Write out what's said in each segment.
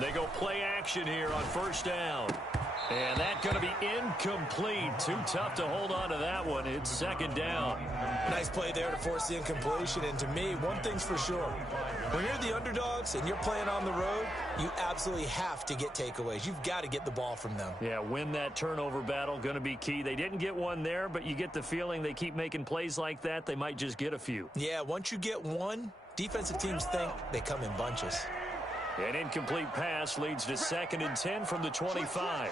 They go play action here on first down. And that's going to be incomplete. Too tough to hold on to that one. It's second down. Nice play there to force the incompletion. And to me, one thing's for sure. When you're the underdogs and you're playing on the road, you absolutely have to get takeaways. You've got to get the ball from them. Yeah, win that turnover battle, going to be key. They didn't get one there, but you get the feeling they keep making plays like that, they might just get a few. Yeah, once you get one, defensive teams think they come in bunches. An incomplete pass leads to 2nd and 10 from the 25.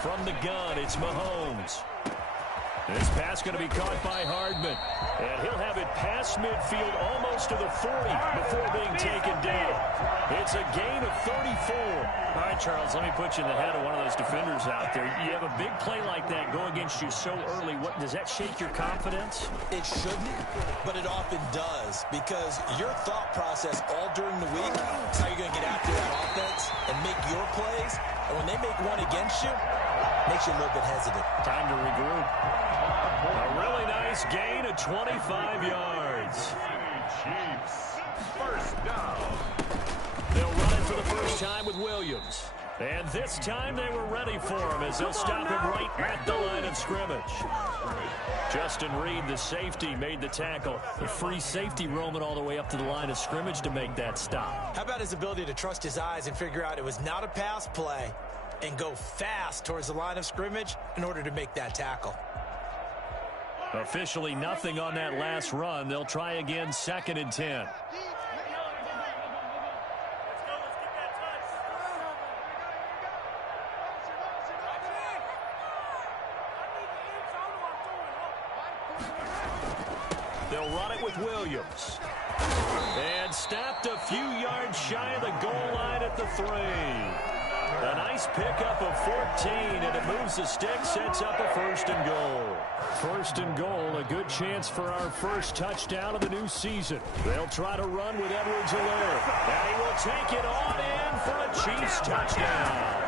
From the gun, it's Mahomes. This pass going to be caught by Hardman. And he'll have it past midfield almost to the 40 before being taken down. It's a gain of 34. All right, Charles, let me put you in the head of one of those defenders out there. You have a big play like that go against you so early. What does that shake your confidence? It shouldn't, but it often does, because your thought process all during the week is how you're going to get after that offense and make your plays. And when they make one against you, it makes you a little bit hesitant. Time to regroup. A really nice gain of 25 yards. Chiefs, first down. They'll run it for the first time with Williams. And this time they were ready for him as they'll stop him right at the line of scrimmage. Justin Reed, the safety, made the tackle. The free safety roaming all the way up to the line of scrimmage to make that stop. How about his ability to trust his eyes and figure out it was not a pass play and go fast towards the line of scrimmage in order to make that tackle? Officially nothing on that last run. They'll try again, 2nd and 10. They'll run it with Williams. And stopped a few yards shy of the goal line at the 3. A nice pickup of 14, and it moves the stick, sets up a 1st and goal. 1st and goal, a good chance for our first touchdown of the new season. They'll try to run with Edwards-Helaire. And he will take it on in for a Chiefs touchdown.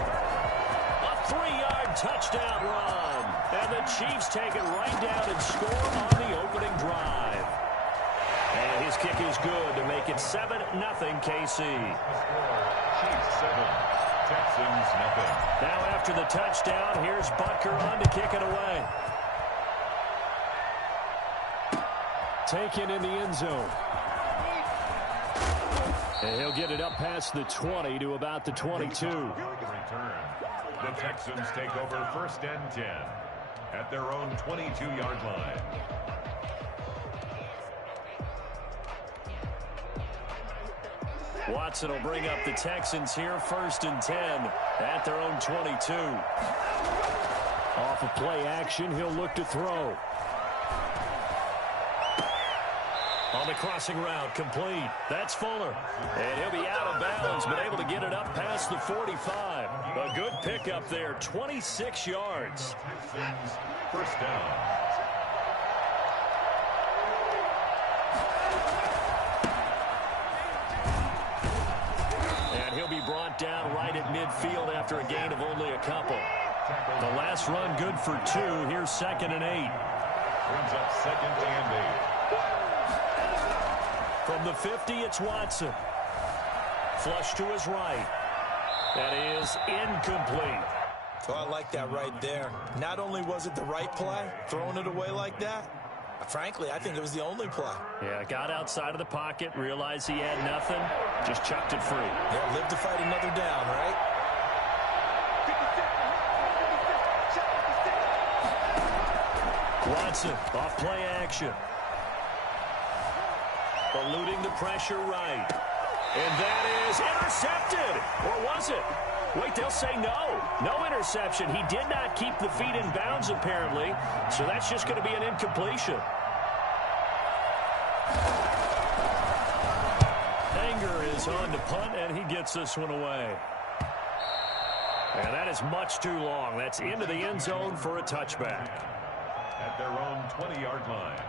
A 3-yard touchdown run. And the Chiefs take it right down and score on the opening drive. And his kick is good to make it 7-0 KC. Chiefs 7, Texans nothing. Now after the touchdown, here's Butker on to kick it away. Taken in the end zone. And he'll get it up past the 20 to about the 22. Return. The Texans take over 1st and 10 at their own 22-yard line. Watson will bring up the Texans here, 1st and 10 at their own 22. Off of play action, he'll look to throw. On the crossing route, complete. That's Fuller. And he'll be out of bounds, but able to get it up past the 45. A good pickup there, 26 yards. Texans, first down. And he'll be brought down right at midfield after a gain of only a couple. The last run good for 2. Here's 2nd and 8. Brings up 2nd and 8. From the 50, it's Watson. Flush to his right. That is incomplete. Oh, I like that right there. Not only was it the right play, throwing it away like that, frankly, I think it was the only play. Yeah, got outside of the pocket, realized he had nothing, just chucked it free. Yeah, live to fight another down, right? Watson, off play action. Eluding the pressure right. And that is intercepted. Or was it? Wait, they'll say no. No interception. He did not keep the feet in bounds, apparently. So that's just going to be an incompletion. Hanger is on to punt, and he gets this one away. And that is much too long. That's into the end zone for a touchback. At their own 20-yard line.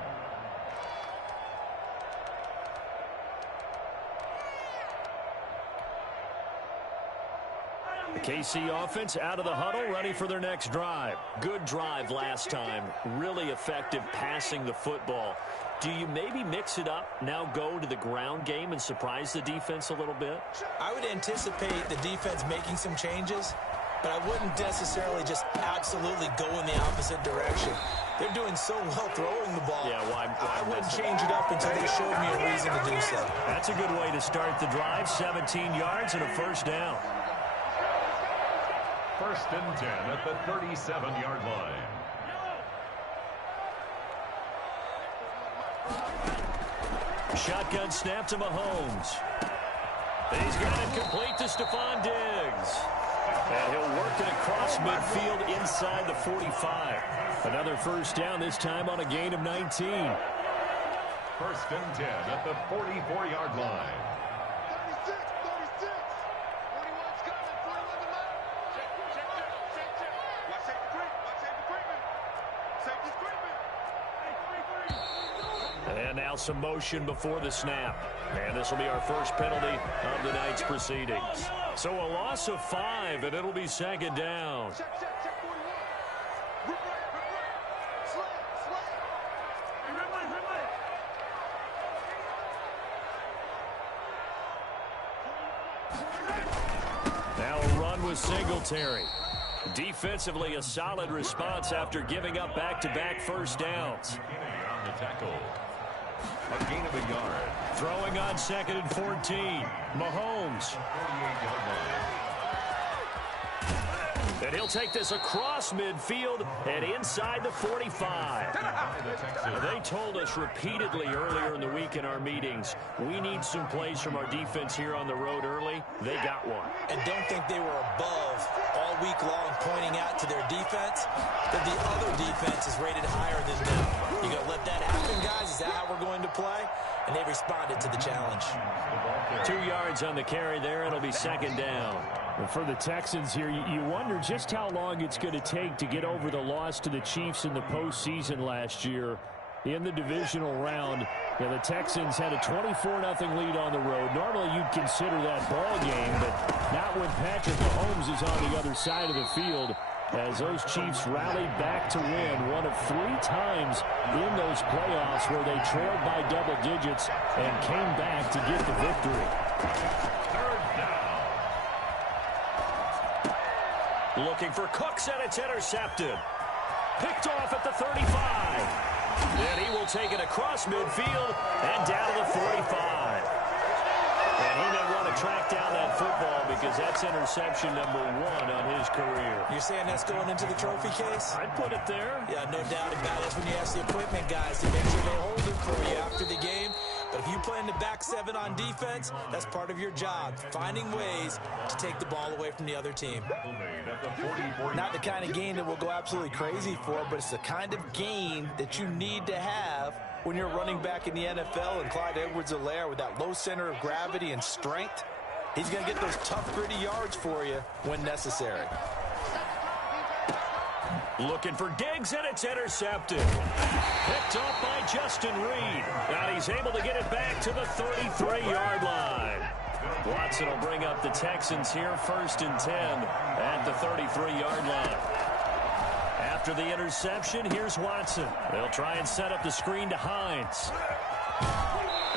The KC offense out of the huddle, ready for their next drive. Good drive last time. Really effective passing the football. Do you maybe mix it up, now go to the ground game and surprise the defense a little bit? I would anticipate the defense making some changes, but I wouldn't necessarily just absolutely go in the opposite direction. They're doing so well throwing the ball. Yeah, why I wouldn't change it up until they showed me a reason to do so. That's a good way to start the drive. 17 yards and a first down. 1st and 10 at the 37-yard line. Shotgun snap to Mahomes. He's got it complete to Stephon Diggs. And he'll work it across midfield inside the 45. Another first down, this time on a gain of 19. 1st and 10 at the 44-yard line. 36, 36. 41's coming, 41 to left. Check. Watch safety creep, Safety creeping. And now some motion before the snap. And this will be our first penalty of the night's proceedings. So a loss of 5, and it'll be second down. Check, 41. Rip right. Slide. Hey, Now a run with Singletary. Defensively, a solid response after giving up back-to-back first downs. On the tackle. A gain of a yard. Throwing on 2nd and 14. Mahomes. 48-yard line. And he'll take this across midfield and inside the 45. They told us repeatedly earlier in the week in our meetings, we need some plays from our defense here on the road early. They got one. And don't think they were above all week long pointing out to their defense that the other defense is rated higher than them. You going to let that happen, guys? Is that how we're going to play? And they responded to the challenge. 2 yards on the carry there. It'll be second down. And for the Texans here, you wonder just how long it's going to take to get over the loss to the Chiefs in the postseason last year in the divisional round. You know, the Texans had a 24-0 lead on the road. Normally you'd consider that ball game, but not when Patrick Mahomes is on the other side of the field, as those Chiefs rallied back to win one of 3 times in those playoffs where they trailed by double digits and came back to get the victory. Looking for Cooks, and it's intercepted. Picked off at the 35. And he will take it across midfield and down to the 45. And he may want to track down that football because that's interception number 1 on his career. You're saying that's going into the trophy case? I'd put it there. Yeah, no doubt about it. That's when you ask the equipment guys to make sure they hold it for you after the game. But if you play in the back 7 on defense, that's part of your job, finding ways to take the ball away from the other team. Not the kind of game that we'll go absolutely crazy for, but it's the kind of game that you need to have when you're running back in the NFL. And Clyde Edwards-Helaire, with that low center of gravity and strength, he's going to get those tough, gritty yards for you when necessary. Looking for Diggs, and it's intercepted. Picked off by Justin Reed. And he's able to get it back to the 33-yard line. Watson will bring up the Texans here, 1st and 10 at the 33-yard line. After the interception, here's Watson. They'll try and set up the screen to Hines.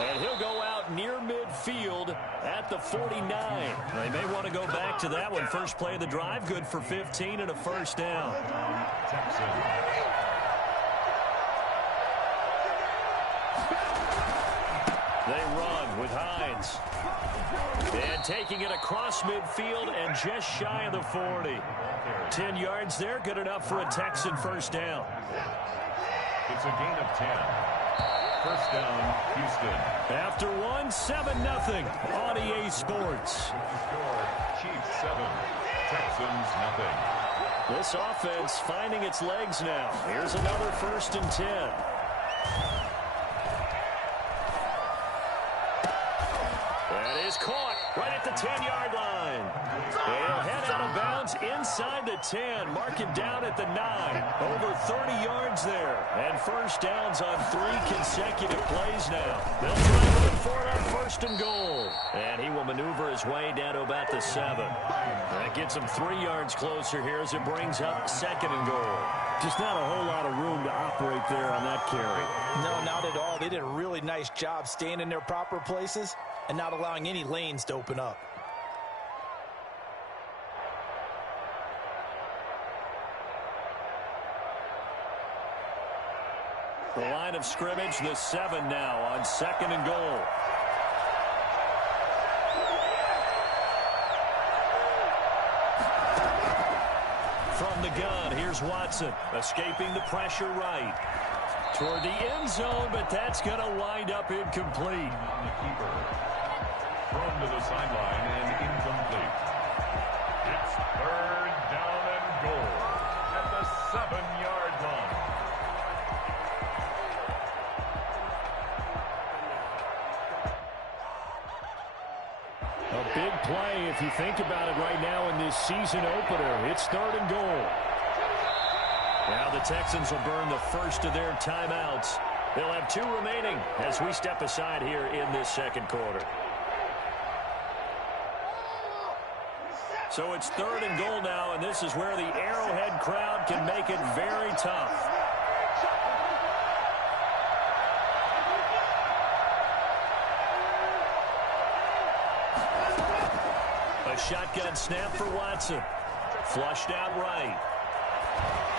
And he'll go out near midfield at the 49. They may want to go back to that one. First play of the drive, good for 15 and a first down. They run with Hines. And taking it across midfield and just shy of the 40. 10 yards there, good enough for a Texan first down. It's a gain of 10. First down, Houston. After 7-0 on EA Sports. Chiefs 7, Texans nothing. This offense finding its legs now. Here's another 1st and 10. That is caught right at the 10-yard line. He'll head out of bounds inside the 10. Mark it down at the 9. Over 30 yards there. And first downs on 3 consecutive plays now. They'll try to look for it on first and goal. And he will maneuver his way down to about the 7. That gets him 3 yards closer here as it brings up second and goal. Just not a whole lot of room to operate there on that carry. No, not at all. They did a really nice job staying in their proper places and not allowing any lanes to open up. The line of scrimmage, the 7 now on second and goal. From the gun, here's Watson, escaping the pressure right. Toward the end zone, but that's going to wind up incomplete. The keeper. Thrown to the sideline and incomplete. It's third down and goal at the 7-yard line. A big play if you think about it right now in this season opener. It's third and goal. Now the Texans will burn the first of their timeouts. They'll have 2 remaining as we step aside here in this second quarter. So it's third and goal now, and this is where the Arrowhead crowd can make it very tough. A shotgun snap for Watson. Flushed out right.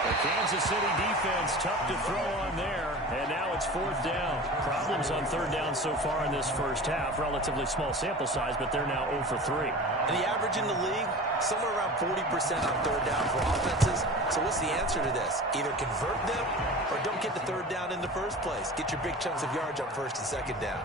The Kansas City defense tough to throw on there, and now it's fourth down. Problems on third down so far in this first half. Relatively small sample size, but they're now 0 for 3. And the average in the league, somewhere around 40% on third down for offenses. So what's the answer to this? Either convert them or don't get the third down in the first place. Get your big chunks of yards on first and second down.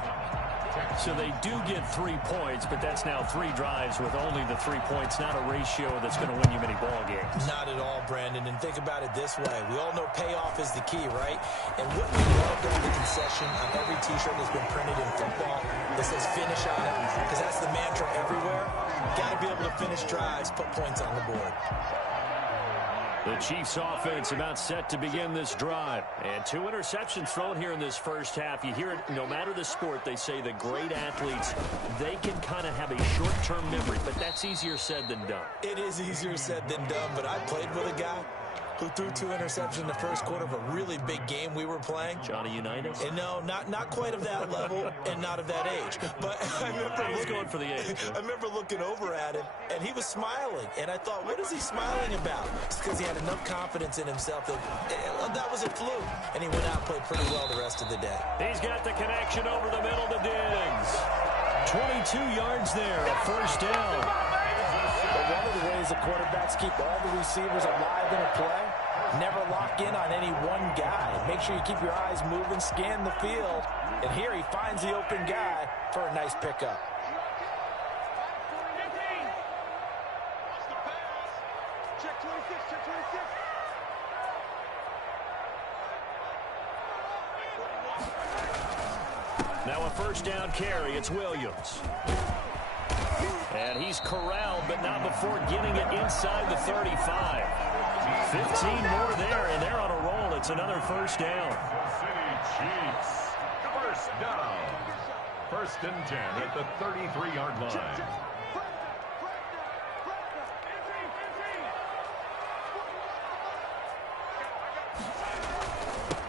So they do get 3 points, but that's now 3 drives with only the 3 points, not a ratio that's going to win you many ball games. Not at all, Brandon. And think about it this way. We all know payoff is the key, right? And what we love on the concession on every T-shirt that's been printed in football that says finish on it, because that's the mantra everywhere. Got to be able to finish drives, put points on the board. The Chiefs offense about set to begin this drive. And 2 interceptions thrown here in this first half. You hear it, no matter the sport, they say the great athletes, they can kind of have a short-term memory, but that's easier said than done. It is easier said than done, but I played with a guy who threw 2 interceptions in the first quarter of a really big game we were playing. Johnny Unitas? And no, not quite of that level and not of that age. But I remember He's going for the age. I remember looking over at him, and he was smiling. And I thought, what is he smiling about? It's because he had enough confidence in himself that was a fluke. And he went out and played pretty well the rest of the day. He's got the connection over the middle to Diggs. 22 yards there, a first down. But one of the ways the quarterbacks keep all the receivers alive in a play, never lock in on any one guy. Make sure you keep your eyes moving, scan the field. And here he finds the open guy for a nice pickup. Check 26, check 26. Now a first down carry. It's Williams. And he's corralled, but not before getting it inside the 35. 15 more there, and they're on a roll. It's another first down. City Chiefs. First down. First and 10 at the 33-yard line.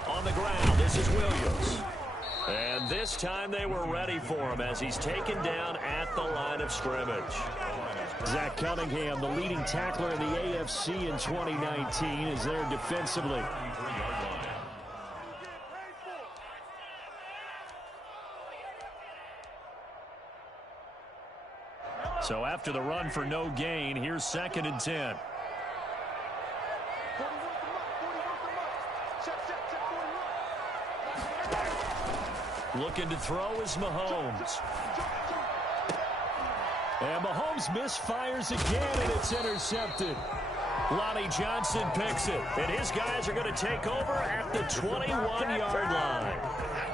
On the ground, this is Williams. And this time they were ready for him as he's taken down at the line of scrimmage. Zach Cunningham, the leading tackler in the AFC in 2019, is there defensively. So after the run for no gain, here's second and 10. Looking to throw is Mahomes. And Mahomes misfires again, and it's intercepted. Lonnie Johnson picks it, and his guys are going to take over at the 21-yard line.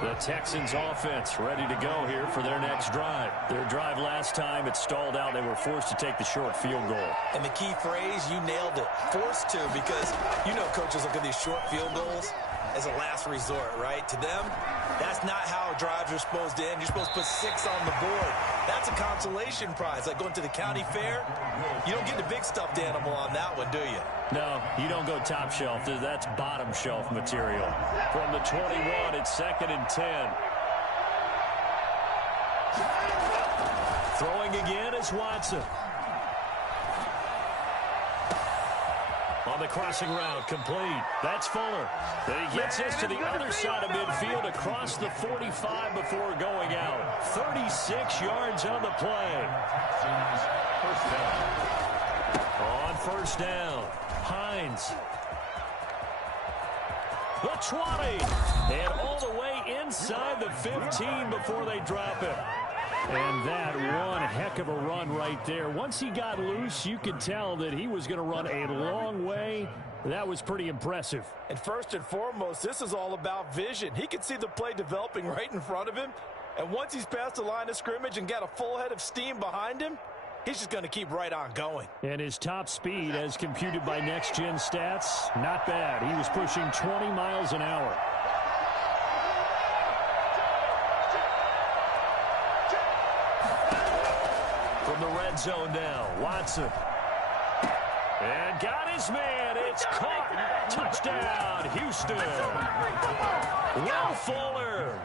The Texans offense ready to go here for their next drive. Their drive last time, it stalled out. They were forced to take the short field goal. And the key phrase, you nailed it, forced to, because you know coaches look at these short field goals as a last resort, right? To them, that's not how drives are supposed to end. You're supposed to put 6 on the board. That's a consolation prize. Like going to the county fair, you don't get the big stuffed animal on that one, do you? No, you don't go top shelf. That's bottom shelf material. From the 21, it's 2nd and 10. Throwing again is Watson. On the crossing route, complete. That's Fuller. Then he gets this to the other side of midfield across the 45 before going out. 36 yards on the play. First down. On first down, Hines. The 20. And all the way inside the 15 before they drop it. And that one heck of a run right there. Once he got loose, you could tell that he was going to run a long way. That was pretty impressive. And first and foremost, this is all about vision. He could see the play developing right in front of him. And once he's past the line of scrimmage and got a full head of steam behind him, he's just going to keep right on going. And his top speed, as computed by Next Gen Stats, not bad. He was pushing 20 miles an hour. From the red zone now, Watson. And got his man. It's caught. Touchdown, Houston. Will Fuller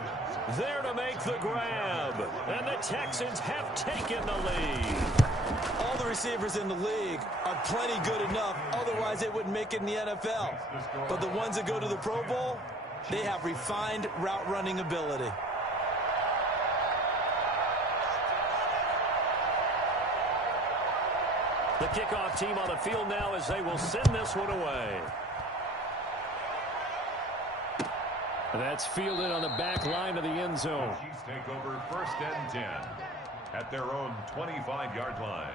there to make the grab. And the Texans have taken the lead. All the receivers in the league are plenty good enough. Otherwise, they wouldn't make it in the NFL. But the ones that go to the Pro Bowl, they have refined route running ability. The kickoff team on the field now as they will send this one away. That's fielded on the back line of the end zone. The Chiefs take over 1st and 10 at their own 25-yard line.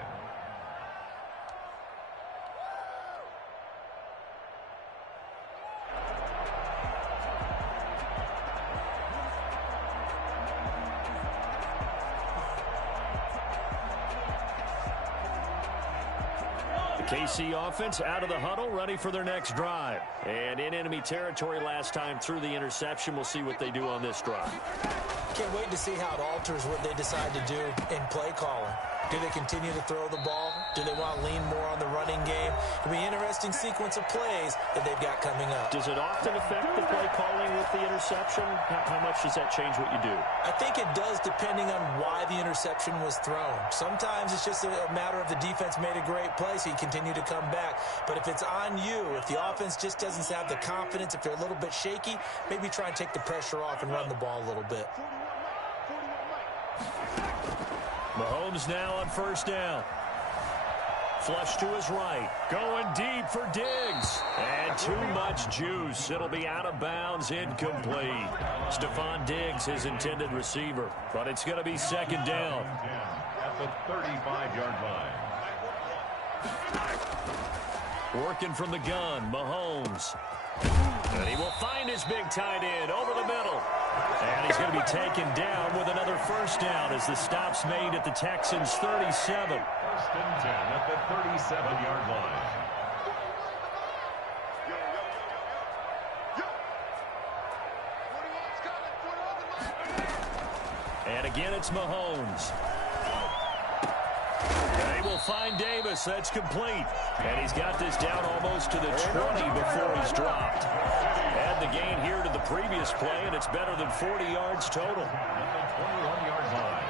KC offense out of the huddle, ready for their next drive. And in enemy territory last time through the interception. We'll see what they do on this drive. Can't wait to see how it alters what they decide to do in play calling. Do they continue to throw the ball? Do they want to lean more on the running game? It'll be an interesting sequence of plays that they've got coming up. Does it often affect the play calling with the interception? How much does that change what you do? I think it does depending on why the interception was thrown. Sometimes it's just a matter of the defense made a great play, so you continue to come back. But if it's on you, if the offense just doesn't have the confidence, if they're a little bit shaky, maybe try and take the pressure off and run the ball a little bit. Mahomes now on first down. Flush to his right. Going deep for Diggs. And too much juice. It'll be out of bounds, incomplete. Stephon Diggs, his intended receiver. But it's going to be 2nd down. At the 35-yard line. Working from the gun, Mahomes. And he will find his big tight end over the middle. And he's going to be taken down with another first down as the stop's made at the Texans' 37. 1st and 10 at the 37-yard line. And again, it's Mahomes. They will find Davis. That's complete. And he's got this down almost to the 20 before he's dropped. Add the gain here to the previous play, and it's better than 40 yards total. At the 21-yard line.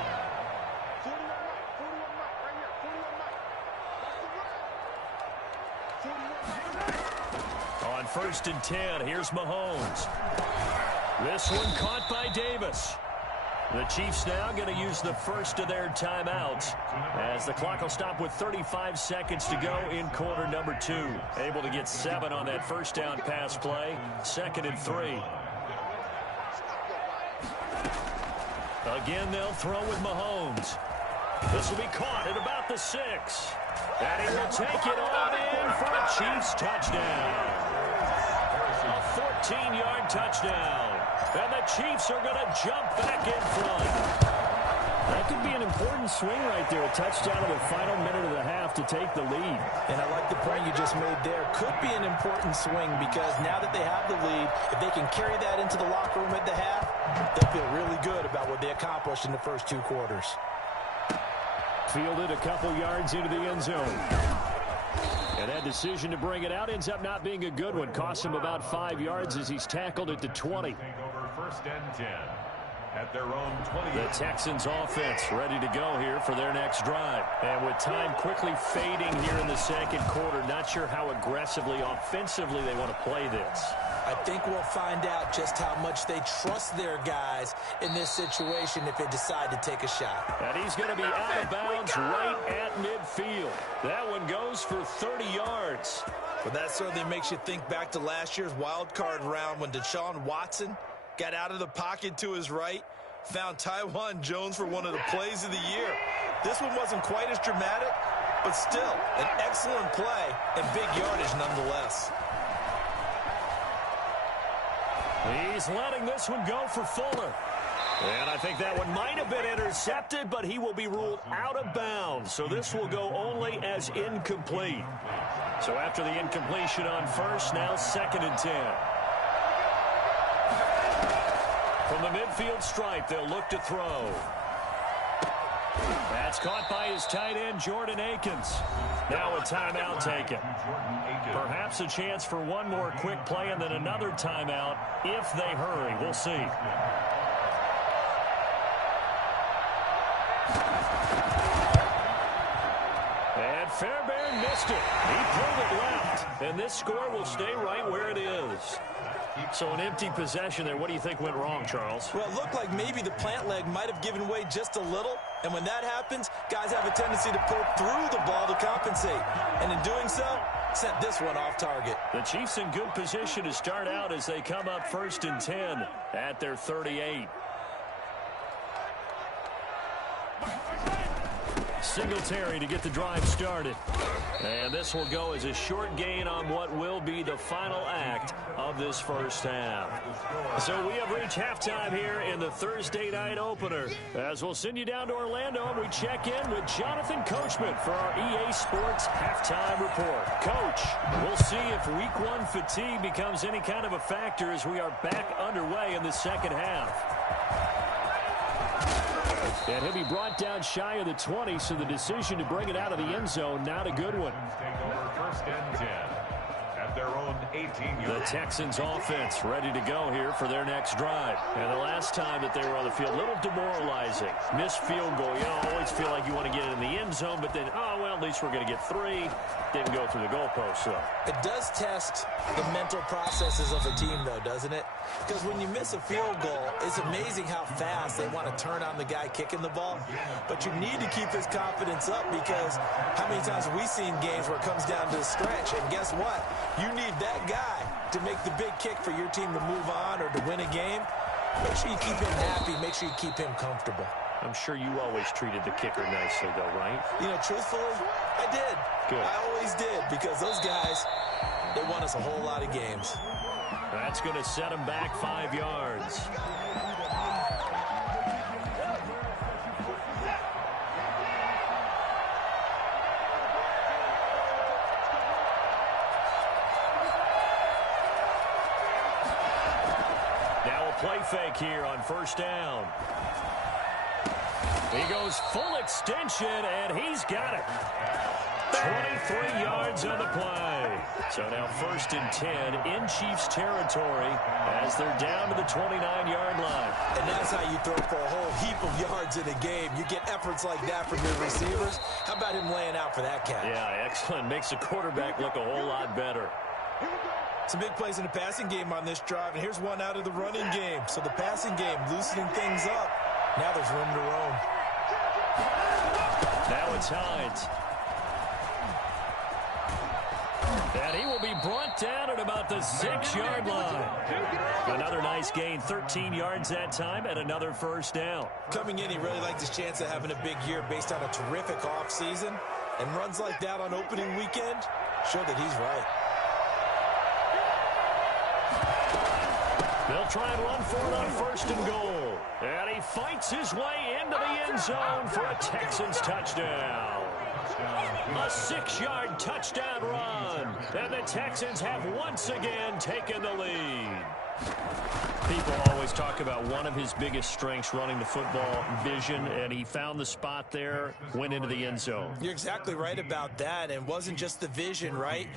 On 1st and 10, here's Mahomes. This one caught by Davis. The Chiefs now going to use the first of their timeouts as the clock will stop with 35 seconds to go in quarter number 2. Able to get 7 on that first down pass play. 2nd and 3. Again, they'll throw with Mahomes. This will be caught at about the 6. And he will take it on in for a Chiefs touchdown. A 14-yard touchdown. And the Chiefs are going to jump back in front. That could be an important swing right there. A touchdown in the final minute of the half to take the lead. And I like the point you just made there. Could be an important swing because now that they have the lead, if they can carry that into the locker room at the half, they'll feel really good about what they accomplished in the first 2 quarters. Fielded a couple yards into the end zone. And that decision to bring it out ends up not being a good one. Cost him about 5 yards as he's tackled at the 20. Take over 1st and 10 at their own 20. The Texans offense ready to go here for their next drive. And with time quickly fading here in the second quarter, not sure how aggressively, offensively they want to play this. I think we'll find out just how much they trust their guys in this situation if they decide to take a shot. And he's going to be out of bounds right at midfield. That one goes for 30 yards. But that certainly makes you think back to last year's wild card round when Deshaun Watson got out of the pocket to his right, found Tywan Jones for one of the plays of the year. This one wasn't quite as dramatic, but still an excellent play and big yardage nonetheless. He's letting this one go for Fuller. And I think that one might have been intercepted, but he will be ruled out of bounds. So this will go only as incomplete. So after the incompletion on first, now 2nd and 10. From the midfield stripe, they'll look to throw. That's caught by his tight end, Jordan Akins. Now a timeout taken. Perhaps a chance for one more quick play and then another timeout if they hurry. We'll see. And Fairbairn missed it. He pulled it left. And this score will stay right where it is. So an empty possession there. What do you think went wrong, Charles? Well, it looked like maybe the plant leg might have given way just a little. And when that happens, guys have a tendency to pull through the ball to compensate. And in doing so, sent this one off target. The Chiefs in good position to start out as they come up 1st and 10 at their 38. Singletary to get the drive started. And this will go as a short gain on what will be the final act of this first half. So we have reached halftime here in the Thursday night opener. As we'll send you down to Orlando and we check in with Jonathan Coachman for our EA Sports Halftime Report. Coach, we'll see if Week 1 fatigue becomes any kind of a factor as we are back underway in the second half. And he'll be brought down shy of the 20, so the decision to bring it out of the end zone, not a good one. Take over 1st and 10 at their own 18-yard. The Texans offense ready to go here for their next drive. And the last time that they were on the field, a little demoralizing. Missed field goal. You know, always feel like you want to get it in the end zone, but then, oh, well, at least we're going to get 3. Didn't go through the goalpost, though. It does test the mental processes of a team, though, doesn't it? Because when you miss a field goal, it's amazing how fast they want to turn on the guy kicking the ball. But you need to keep his confidence up because how many times have we seen games where it comes down to the stretch? And guess what? You need that guy to make the big kick for your team to move on or to win a game. Make sure you keep him happy. Make sure you keep him comfortable. I'm sure you always treated the kicker nicely, though, right? You know, truthfully, I did. Good. I always did because those guys, they won us a whole lot of games. That's going to set him back 5 yards. Now a play fake here on 1st down. He goes full extension, and he's got it. 23 yards on the play. So now 1st and 10 in Chiefs territory as they're down to the 29-yard line. And that's how you throw for a whole heap of yards in a game. You get efforts like that from your receivers. How about him laying out for that catch? Yeah, excellent. Makes the quarterback look a whole lot better. Some big plays in the passing game on this drive, and here's one out of the running game. So the passing game loosening things up. Now there's room to roam. Now it's Hines. And he will be brought down at about the 6-yard line. Another nice gain, 13 yards that time, and another 1st down. Coming in, he really liked his chance of having a big year based on a terrific offseason. And runs like that on opening weekend show that he's right. They'll try and run for it on 1st and goal. And he fights his way into the end zone for a Texans touchdown. A 6-yard touchdown run. And the Texans have once again taken the lead. People always talk about one of his biggest strengths running the football, vision, and he found the spot there, went into the end zone. You're exactly right about that, and it wasn't just the vision, right?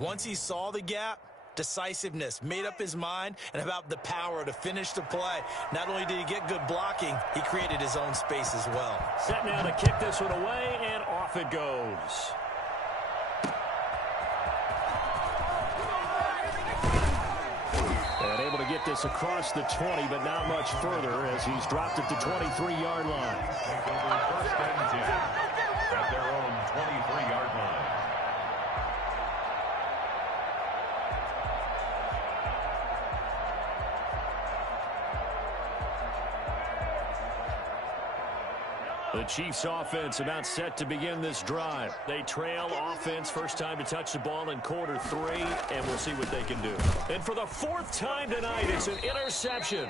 Once he saw the gap, decisiveness, made up his mind, and about the power to finish the play. Not only did he get good blocking, he created his own space as well. Set now to kick this one away, and off it goes. And able to get this across the 20, but not much further as he's dropped it to 23-yard line. Take over 1st and 10 at their own 23-yard line. The Chiefs offense about set to begin this drive. They trail offense, first time to touch the ball in quarter 3, and we'll see what they can do. And for the 4th time tonight, it's an interception.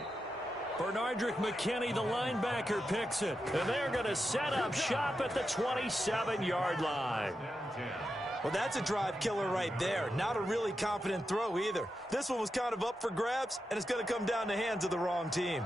Bernardrick McKinney, the linebacker, picks it. And they're going to set up shop at the 27-yard line. Well, that's a drive killer right there. Not a really confident throw either. This one was kind of up for grabs, and it's going to come down the hands of the wrong team.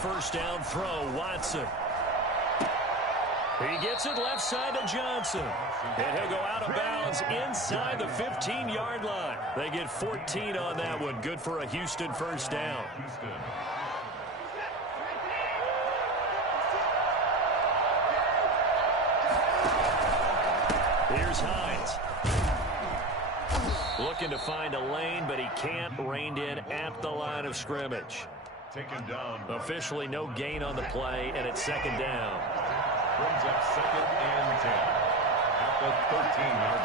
First down throw, Watson. He gets it left side to Johnson. And he'll go out of bounds inside the 15-yard line. They get 14 on that one. Good for a Houston first down. Here's Hines. Looking to find a lane, but he can't. Reined in at the line of scrimmage. Taken down. Officially no gain on the play, and it's 2nd down. Brings up 2nd and 10 at the 13-yard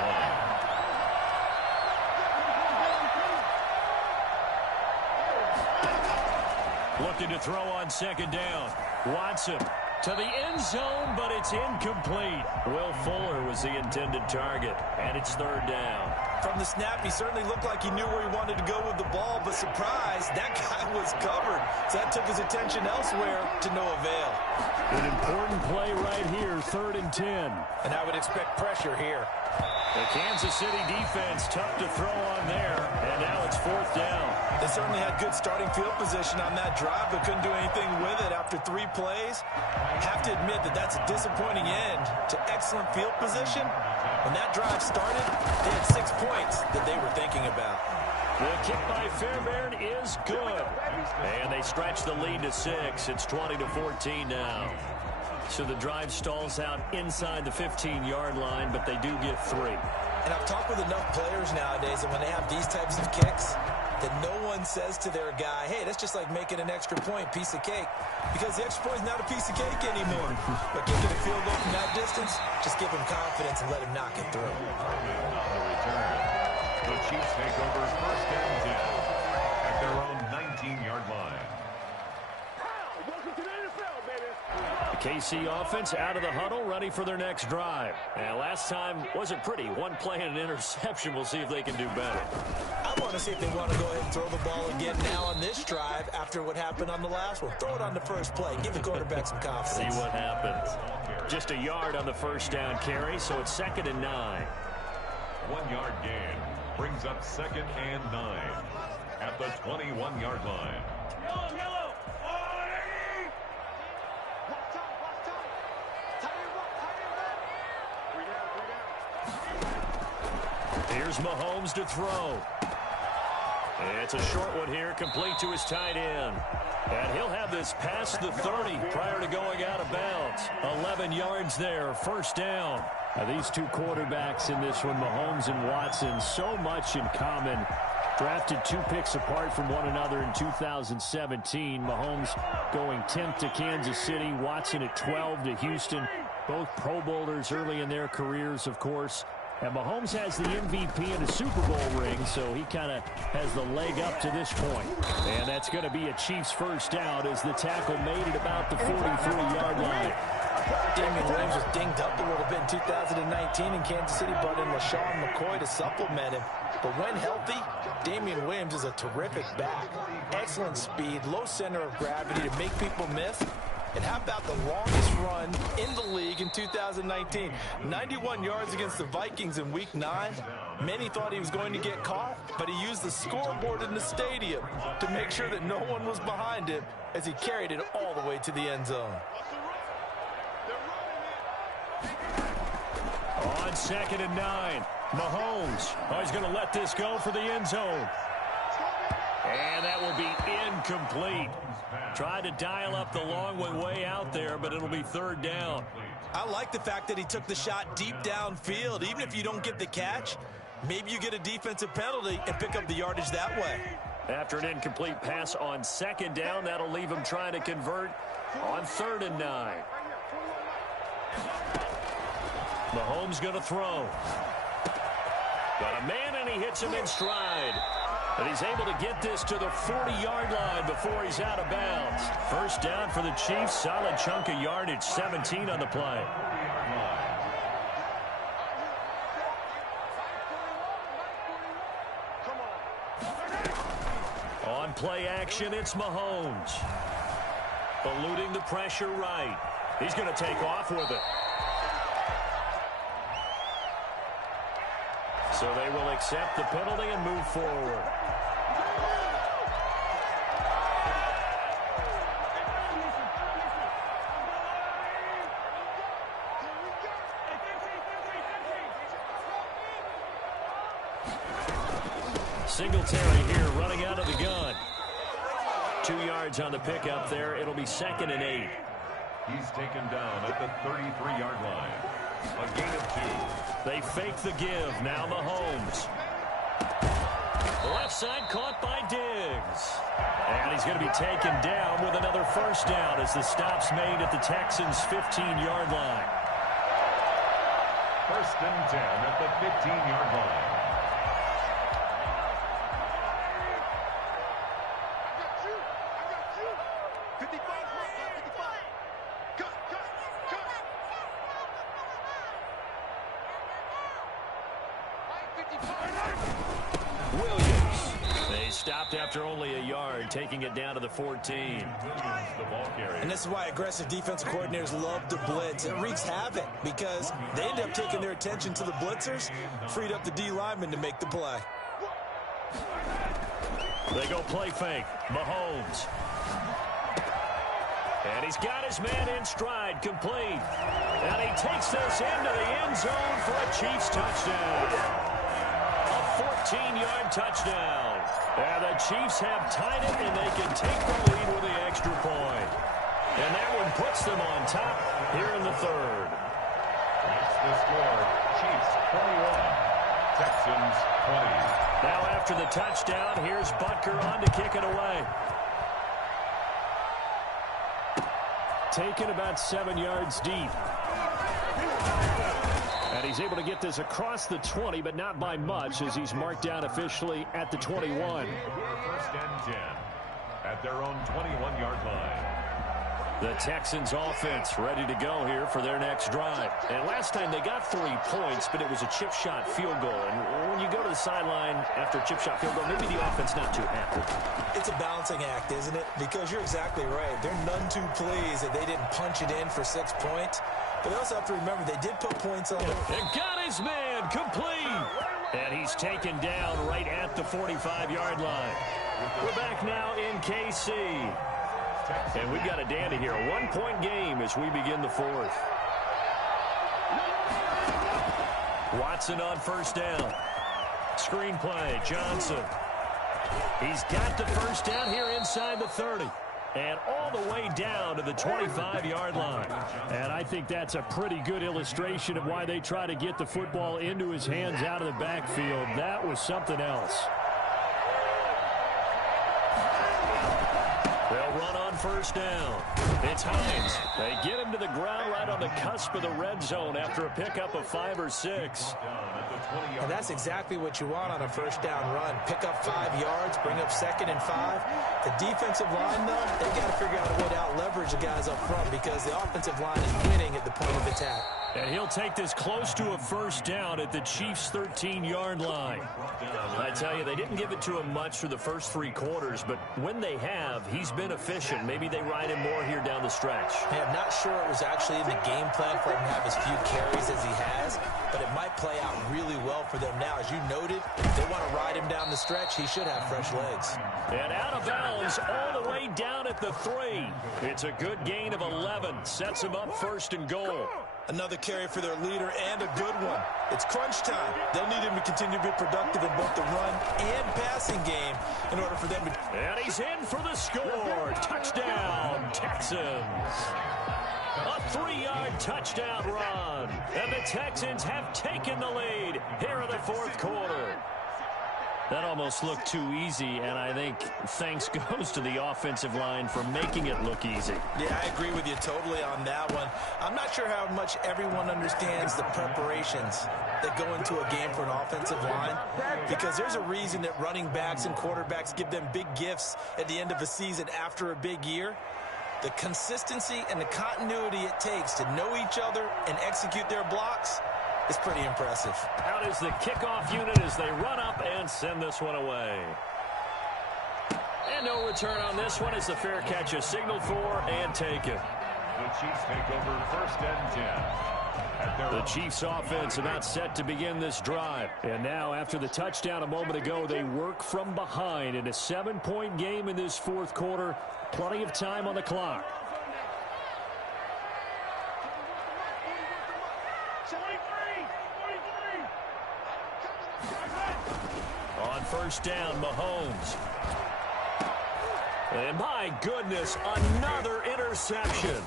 line. Looking to throw on 2nd down. Watson to the end zone, but it's incomplete. Will Fuller was the intended target, and it's 3rd down. From the snap, he certainly looked like he knew where he wanted to go with the ball, but surprise, that guy was covered. So that took his attention elsewhere to no avail. An important play right here, 3rd and 10. And I would expect pressure here. The Kansas City defense tough to throw on there, and now it's 4th down. They certainly had good starting field position on that drive, but couldn't do anything with it after 3 plays. Have to admit that that's a disappointing end to excellent field position. When that drive started, they had 6 points that they were thinking about. The kick by Fairbairn is good. And they stretch the lead to 6. It's 20-14 now. So the drive stalls out inside the 15-yard line, but they do get 3. And I've talked with enough players nowadays that when they have these types of kicks, that no one says to their guy, hey, that's just like making an extra point, piece of cake. Because the extra point is not a piece of cake anymore. But kicking a field goal from that distance, just give him confidence and let him knock it through. The Chiefs take over 1st and 10 at their own 19-yard line. The KC offense out of the huddle, ready for their next drive. And last time wasn't pretty. 1 play and an interception. We'll see if they can do better. I want to see if they want to go ahead and throw the ball again now on this drive after what happened on the last one. Throw it on the first play. Give the quarterback some confidence. See what happens. Just a yard on the first down carry, so it's 2nd and 9. 1-yard gain brings up 2nd and 9 at the 21-yard line. Here's Mahomes to throw. It's a short one here, complete to his tight end. And he'll have this past the 30 prior to going out of bounds. 11 yards there, first down. Now, these two quarterbacks in this one, Mahomes and Watson, so much in common. Drafted 2 picks apart from one another in 2017. Mahomes going 10th to Kansas City. Watson at 12 to Houston. Both Pro Bowlers early in their careers, of course. And Mahomes has the MVP and a Super Bowl ring, so he kind of has the leg up to this point. And that's going to be a Chiefs first down as the tackle made it about the 43-yard line. Damian Williams was dinged up a little bit in 2019 in Kansas City, brought in LaShawn McCoy to supplement him. But when healthy, Damian Williams is a terrific back. Excellent speed, low center of gravity to make people miss. And how about the longest run in the league in 2019? 91 yards against the Vikings in Week 9. Many thought he was going to get caught, but he used the scoreboard in the stadium to make sure that no one was behind him as he carried it all the way to the end zone. On 2nd and 9, Mahomes. Oh, he's going to let this go for the end zone. And that will be incomplete. Tried to dial up the long way out there, but it'll be 3rd down. I like the fact that he took the shot deep downfield. Even if you don't get the catch, maybe you get a defensive penalty and pick up the yardage that way. After an incomplete pass on 2nd down, that'll leave him trying to convert on 3rd and 9. Mahomes going to throw. Got a man, and he hits him in stride. And he's able to get this to the 40-yard line before he's out of bounds. First down for the Chiefs. Solid chunk of yardage. 17 on the play. On play action, it's Mahomes. Eluding the pressure right. He's going to take off with it. So they will accept the penalty and move forward. Singletary here running out of the gun. 2 yards on the pickup there. It'll be 2nd and 8. He's taken down at the 33-yard line. A gain of 2. They fake the give. Now Mahomes. Left side caught by Diggs. And he's going to be taken down with another first down as the stop's made at the Texans' 15-yard line. 1st and 10 at the 15-yard line. After only a yard, taking it down to the 14. And this is why aggressive defensive coordinators love to blitz. It wreaks havoc because they end up taking their attention to the blitzers, freed up the D lineman to make the play. They go play fake. Mahomes. And he's got his man in stride, complete. And he takes this into the end zone for a Chiefs touchdown. A 14-yard touchdown. And the Chiefs have tied it, and they can take the lead with the extra point. And that one puts them on top here in the 3rd. That's the score. Chiefs 21, Texans 20. Now after the touchdown, here's Butker on to kick it away. Taken about 7 yards deep. And he's able to get this across the 20, but not by much, as he's marked down officially at the 21. 1st and 10 at their own 21-yard line. The Texans offense ready to go here for their next drive. And last time they got 3 points, but it was a chip shot field goal. And when you go to the sideline after a chip shot field goal, maybe the offense not too happy. It's a balancing act, isn't it? Because you're exactly right. They're none too pleased that they didn't punch it in for 6 points. But they also have to remember they did put points on it. And got his man complete. And he's taken down right at the 45-yard line. We're back now in KC. And we've got a dandy here. A 1-point game as we begin the 4th. Watson on first down. Screen play, Johnson. He's got the first down here inside the 30. And all the way down to the 25-yard line. And I think that's a pretty good illustration of why they try to get the football into his hands out of the backfield. That was something else. run on first down. It's Hines. They get him to the ground right on the cusp of the red zone after a pickup of 5 or 6. And that's exactly what you want on a first down run. Pick up 5 yards, bring up 2nd and 5. The defensive line, though, they've got to figure out a way to out-leverage the guys up front because the offensive line is winning at the point of attack. And he'll take this close to a first down at the Chiefs' 13-yard line. I tell you, they didn't give it to him much for the first 3 quarters, but when they have, he's been efficient. Maybe they ride him more here down the stretch. Hey, I'm not sure it was actually in the game plan for him to have as few carries as he has, but it might play out really well for them now. As you noted, if they want to ride him down the stretch, he should have fresh legs. And out of bounds all the way down at the 3. It's a good gain of 11. Sets him up 1st and goal. Another carry for their leader and a good one. It's crunch time. They'll need him to continue to be productive in both the run and passing game in order for them to... And he's in for the score. Touchdown, Texans. A 3-yard touchdown run. And the Texans have taken the lead here in the 4th quarter. That almost looked too easy, and I think thanks goes to the offensive line for making it look easy. Yeah, I agree with you totally on that one. I'm not sure how much everyone understands the preparations that go into a game for an offensive line, because there's a reason that running backs and quarterbacks give them big gifts at the end of a season after a big year. The consistency and the continuity it takes to know each other and execute their blocks is pretty impressive. Out is the kickoff unit as they run up and send this one away. And no return on this one as the fair catch is signaled for and taken. The Chiefs take over 1st and 10. The Chiefs offense about set to begin this drive. And now after the touchdown a moment ago, they work from behind in a 7-point game in this 4th quarter. Plenty of time on the clock. On first down, Mahomes. And my goodness, another interception.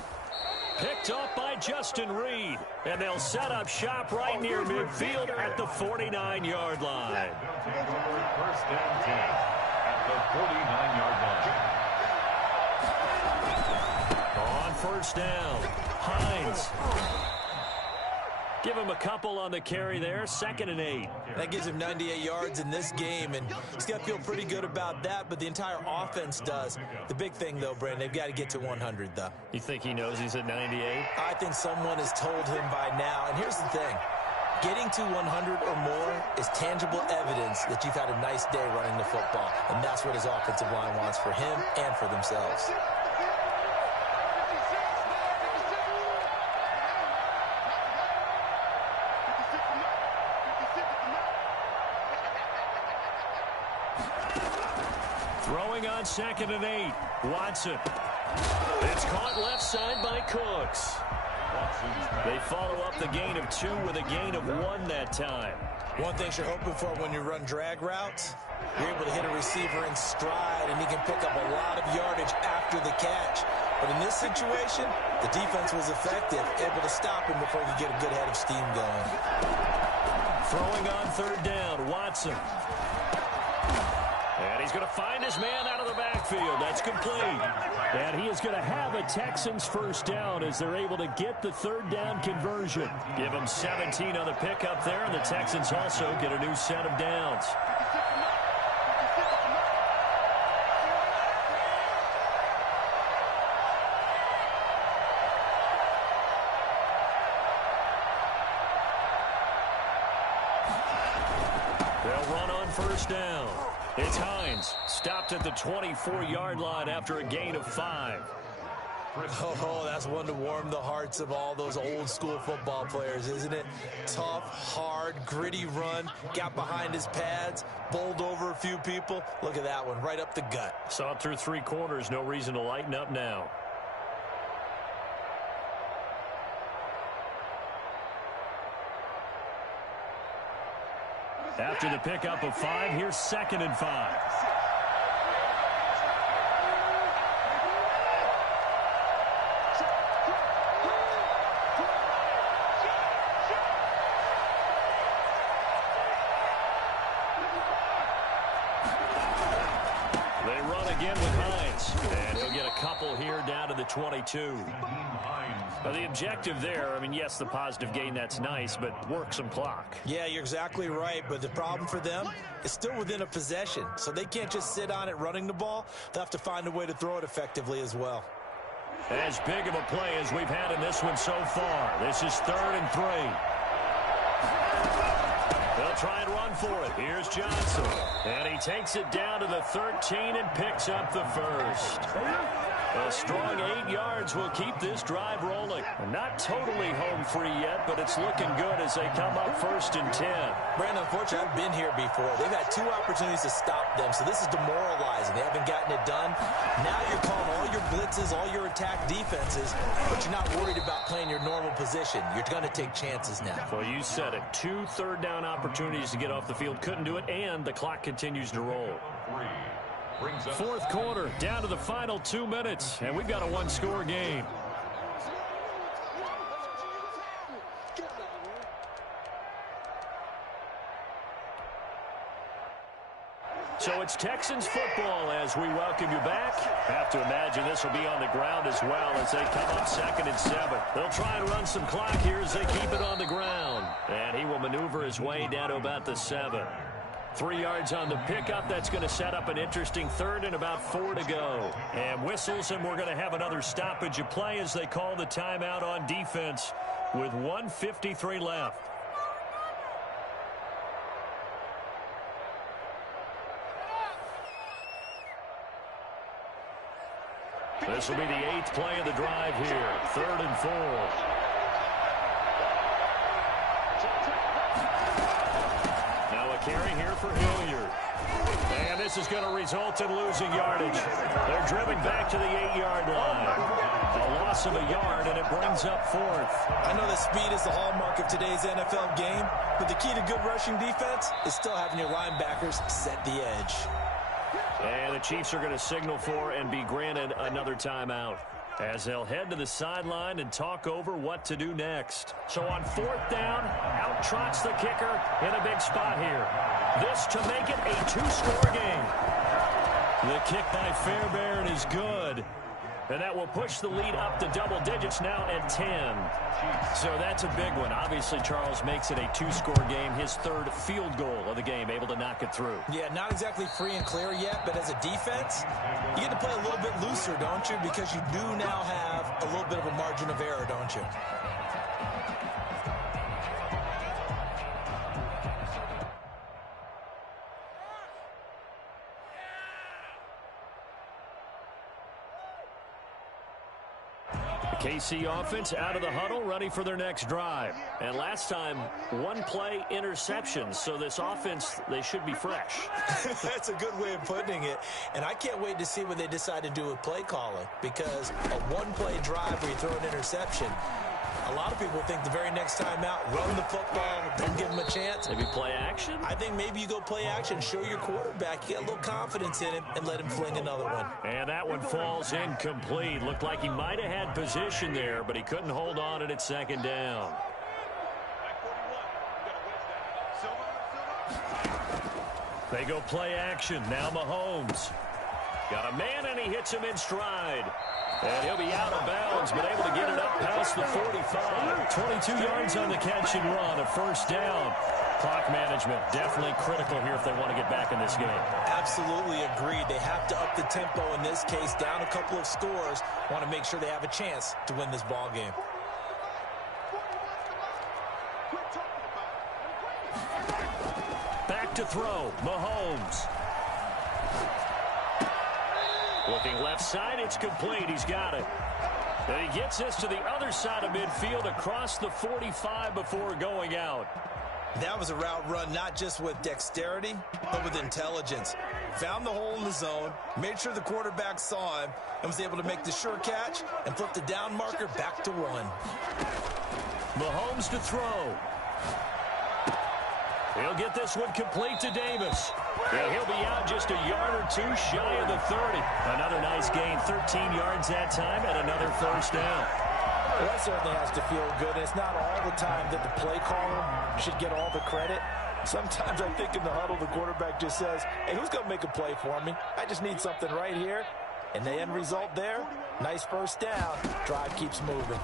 Picked up by Justin Reed. And they'll set up shop right near midfield at the 49-yard line. They'll take over 1st and 10 at the 49-yard line. On first down, Hines. Give him a couple on the carry there. 2nd and 8. That gives him 98 yards in this game, and he's got to feel pretty good about that, but the entire offense does. The big thing, though, Brandon, they've got to get to 100, though. You think he knows he's at 98? I think someone has told him by now, and here's the thing. Getting to 100 or more is tangible evidence that you've had a nice day running the football, and that's what his offensive line wants for him and for themselves. Throwing on 2nd and 8. Watson. It's caught left side by Cooks. They follow up the gain of 2 with a gain of 1 that time. One thing you're hoping for when you run drag routes, you're able to hit a receiver in stride, and he can pick up a lot of yardage after the catch. But in this situation, the defense was effective, able to stop him before he could get a good head of steam going. Throwing on 3rd down, Watson. And he's going to find his man out of the backfield. That's complete. And he is going to have a Texans first down as they're able to get the 3rd down conversion. Give him 17 on the pickup there, and the Texans also get a new set of downs. They'll run on first down. It's Hines, stopped at the 24-yard line after a gain of 5. Oh, that's one to warm the hearts of all those old-school football players, isn't it? Tough, hard, gritty run, got behind his pads, bowled over a few people. Look at that one, right up the gut. Saw it through 3 quarters, no reason to lighten up now. After the pickup of 5, here's 2nd and 5. They run again with Hines, and he'll get a couple here down to the 22. Now, the objective there, I mean, yes, the positive gain, that's nice, but work some clock. Yeah, you're exactly right, but the problem for them is still within a possession, so they can't just sit on it running the ball. They'll have to find a way to throw it effectively as well. As big of a play as we've had in this one so far. This is 3rd and 3. They'll try and run for it. Here's Johnson. And he takes it down to the 13 and picks up the first. A strong 8 yards will keep this drive rolling. Not totally home free yet, but it's looking good as they come up 1st and 10. Brandon, unfortunately, I've been here before. They've had 2 opportunities to stop them, so this is demoralizing. They haven't gotten it done. Now you're calling all your blitzes, all your attack defenses, but you're not worried about playing your normal position. You're going to take chances now. Well, you said it. 2 third-down opportunities to get off the field. Couldn't do it, and the clock continues to roll. 4th quarter, down to the final 2 minutes, and we've got a 1-score game. So it's Texans football as we welcome you back. Have to imagine this will be on the ground as well as they come up 2nd and 7. They'll try and run some clock here as they keep it on the ground. And he will maneuver his way down to about the 7. 3 yards on the pickup. That's going to set up an interesting 3rd and about 4 to go. And whistles, and we're going to have another stoppage of play as they call the timeout on defense with 1:53 left. This will be the 8th play of the drive here. 3rd and 4. Now a carry here for Hilliard. And this is going to result in losing yardage. They're driven back to the 8-yard line. A loss of a yard, and it brings up 4th. I know that speed is the hallmark of today's NFL game, but the key to good rushing defense is still having your linebackers set the edge. And the Chiefs are going to signal for and be granted another timeout as they'll head to the sideline and talk over what to do next. So on 4th down, out trots the kicker in a big spot here. This to make it a 2-score game. The kick by Fairbairn is good. And that will push the lead up to double digits now at 10. So that's a big one. Obviously, Charles makes it a 2-score game. His 3rd field goal of the game, able to knock it through. Yeah, not exactly free and clear yet, but as a defense, you get to play a little bit looser, don't you? Because you do now have a little bit of a margin of error, don't you? KC offense out of the huddle, ready for their next drive. And last time, 1-play interception. So this offense, they should be fresh. That's a good way of putting it. And I can't wait to see what they decide to do with play calling. Because a 1-play drive where you throw an interception, a lot of people think the very next time out, run the football, don't give them a chance. Maybe play action? I think maybe you go play action, show your quarterback, get a little confidence in him, and let him fling another one. And that one falls incomplete. Looked like he might have had position there, but he couldn't hold on it at 2nd down. They go play action. Now Mahomes. Got a man, and he hits him in stride. And he'll be out of bounds, but able to get it up past the 45. 22 yards on the catch and run, a 1st down. Clock management, definitely critical here if they want to get back in this game. Absolutely agreed. They have to up the tempo in this case, down a couple of scores. Want to make sure they have a chance to win this ball game. Back to throw, Mahomes. Looking left side, it's complete. He's got it. And he gets this to the other side of midfield across the 45 before going out. That was a route run not just with dexterity, but with intelligence. Found the hole in the zone, made sure the quarterback saw him, and was able to make the sure catch and flip the down marker back to 1. Mahomes to throw. He'll get this one complete to Davis. Yeah, he'll be out just a yard or 2 shy of the 30. Another nice gain, 13 yards that time, and another 1st down. Well, that certainly has to feel good. It's not all the time that the play caller should get all the credit. Sometimes I think in the huddle, the quarterback just says, hey, who's going to make a play for me? I just need something right here. And the end result there, nice first down. Drive keeps moving.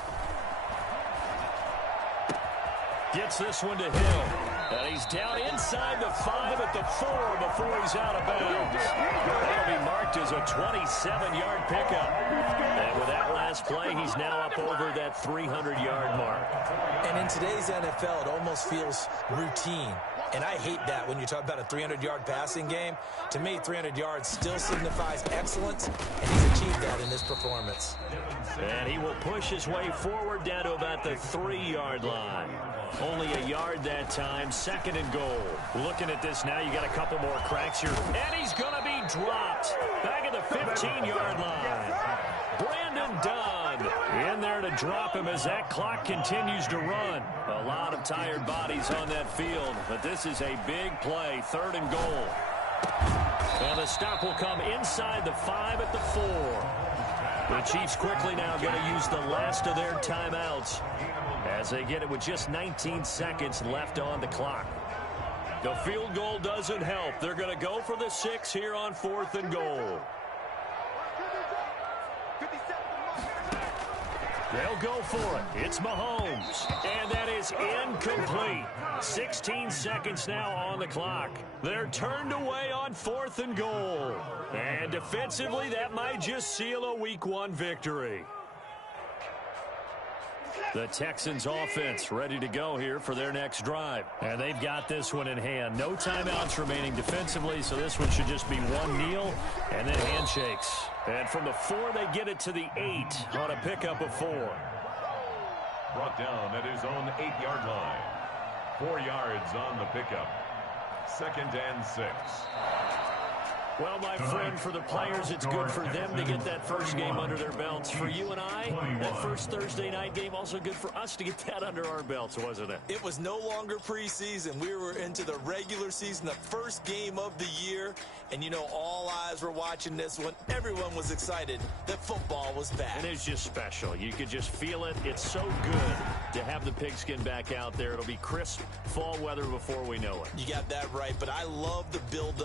Gets this one to Hill. And he's down inside the 5 at the 4 before he's out of bounds. That'll be marked as a 27-yard pickup. And with that last play, he's now up over that 300-yard mark. And in today's NFL, it almost feels routine. And I hate that when you talk about a 300-yard passing game. To me, 300 yards still signifies excellence, and he's achieved that in this performance. And he will push his way forward down to about the 3-yard line. Only a yard that time, 2nd and goal. Looking at this now, you got a couple more cracks here. And he's going to be dropped back at the 15-yard line. Brandon Dunn in there to drop him as that clock continues to run. A lot of tired bodies on that field, but this is a big play, 3rd and goal. And the stop will come inside the 5 at the 4. The Chiefs quickly now going to use the last of their timeouts as they get it with just 19 seconds left on the clock. The field goal doesn't help. They're going to go for the 6 here on 4th and goal. They'll go for it. It's Mahomes. And that is incomplete. 16 seconds now on the clock. They're turned away on 4th and goal. And defensively, that might just seal a Week 1 victory. The Texans offense ready to go here for their next drive. And they've got this one in hand. No timeouts remaining defensively, so this one should just be one kneel and then handshakes. And from the 4, they get it to the 8 on a pickup of 4. Brought down at his own 8-yard line. 4 yards on the pickup. 2nd and 6. Well, my friend, for the players, it's good for them to get that first game under their belts. For you and I, that first Thursday night game, also good for us to get that under our belts, wasn't it? It was no longer preseason. We were into the regular season, the first game of the year. And, you know, all eyes were watching this one. Everyone was excited that football was back. And it's just special. You could just feel it. It's so good to have the pigskin back out there. It'll be crisp fall weather before we know it. You got that right, but I love the build-up.